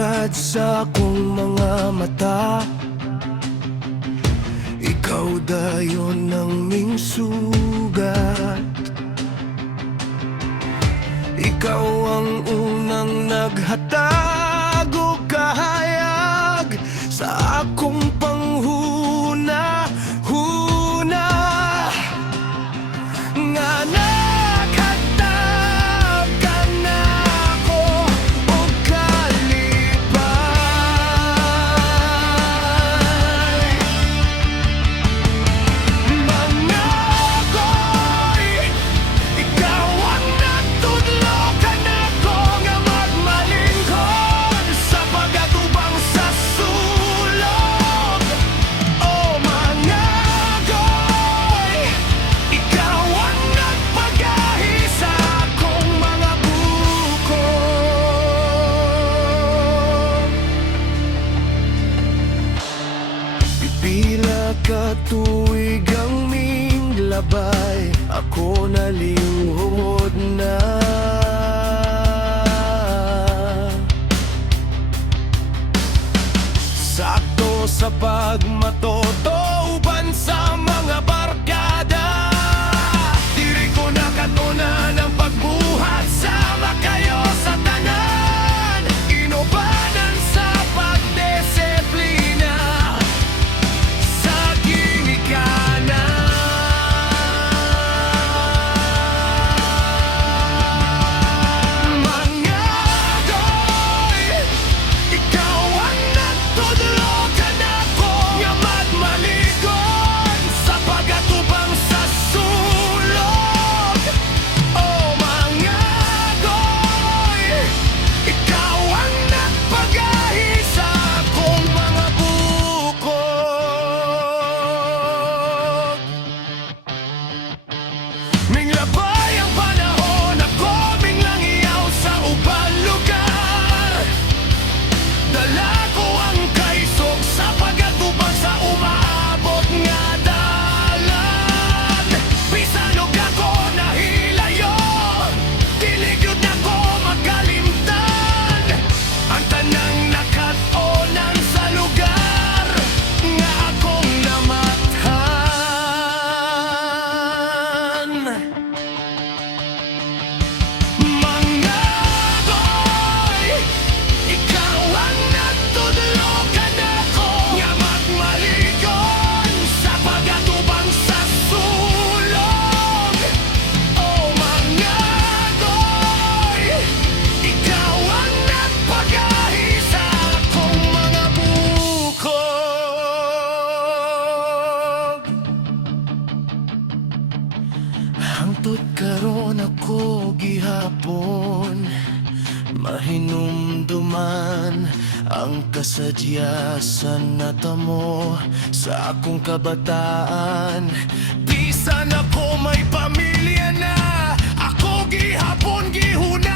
bukad sa akong mga mata. Ikaw dayon ang ming sugat. Ikaw ang unang naghatag og kahayag sa akong panghuna-huna, nga naghatag ka na ako og kalipay. Mga ko'y ikaw ang nagtudlo ka na ko nga magmalingkod sa pagatubang sa sulog. O mga ko'y ikaw ang nagpagahi sa akong mga bukog. Pipila ka tuig ang ming labay, ako nalingkod na. Sakto sa pagmatotoban sa mga barkada, diri ko nakatunan ang pagbuhat sa makayo sa tanan. Inubanan sa pagdisiplina sa ginikanan. Mga ko'y ikaw ang nagtudlo ka na ko nga magmaligon sa pagatubang sa sulog. O mga ko'y ikaw ang nagpagahi sa akong mga bukog. Ming labay ang panahon, ako ming langiyaw sa ubang lugar. Dala ko ang kaisog sa pagatubang sa umaabot nga dalan. Bisan og ako nahilayo, dili gyud nako makalimtan ang tanang nakat-onan sa lugar nga akong namathan. Mga ko'y ikaw ang nagtudlo ka na ko nga magmaligon sa pagatubang sa sulog. O mga ko'y ikaw ang nagpagahi sa akong mga bukog. Hangtod karon ako gihapon, mahinumduman ang kasadyasan natamo sa akong kabataan. Bisan ako may pamilya na, ako gihapon gihuna